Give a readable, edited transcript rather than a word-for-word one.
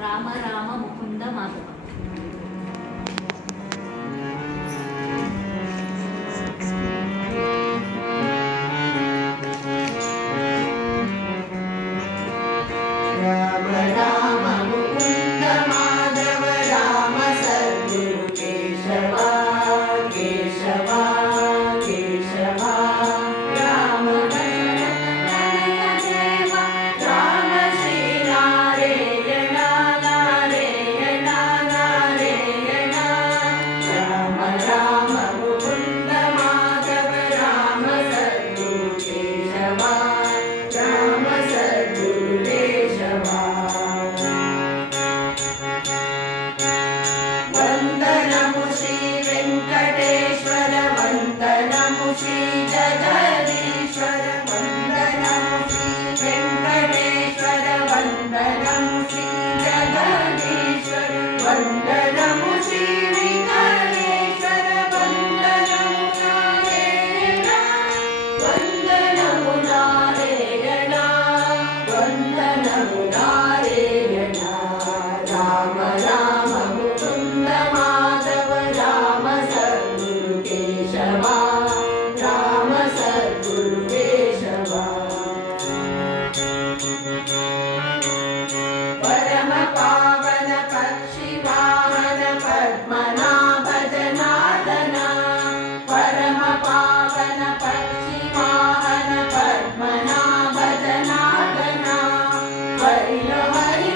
ರಾಮ ರಾಮ ಮುಕುಂದ ಮಾಧವ. ರಾಮ ರಾಮ ಮುಕುಂದ ಮಾಧವ ರಾಮ ಸದ್ಗುರು ಕೇಶವ ಕೇಶವ ಕೇಶವ ರಾಮ ಗಣಪತಿಯ ದೇವ ರಾಮ ಶ್ರೀ ನಾರಾಯಣ ನಾರಾಯಣ ನಾರಾಯಣ ರಾಮ ರಾಮ ಮುಕುಂದ ಮಾಧವ ರಾಮ ಸದ್ಗುರು ಕೇಶವ ರಾಮ ಸದ್ಗುರು ಕೇಶವ ವಂದನಮು ಶ್ರೀ ವೆಂಕಟೇಶ್ವರ ವಂದನಮು ಶ್ರೀ ಜಗದೀಶ್ವರ ವಂದನಮು ಶ್ರೀ ವೆಂಕಟೇಶ್ವರ ವಂದನಮು ಶ್ರೀ ಜಗದೀಶ್ವರ ವಂದನಮು ಶ್ರೀ ವಿಘ್ನೇಶ್ವರ ವಂದನಮು ನಾರಾಯಣ ವಂದನಮು ನಾರಾಯಣ ವಂದನಮು ನಾರಾಯಣ ರಾಮ ರಾಮ ಮುಕುಂದ ಮಾಧವ ರಾಮ ಸದ್ಗುರು ಕೇಶವ ರಾಮ ಸದ್ಗುರು ಕೇಶವ ಪರಮ ಪಾವನ ಪಕ್ಷಿ ವಾಹನ ಪದ್ಮನಾಭ ಜನಾರ್ದನ ಪರಮ ಪಾವನ ಪಕ್ಷಿ ವಾಹನ ಪದ್ಮನಾಭ ಜನಾರ್ದನ ಹರಿಲ ಹರಿ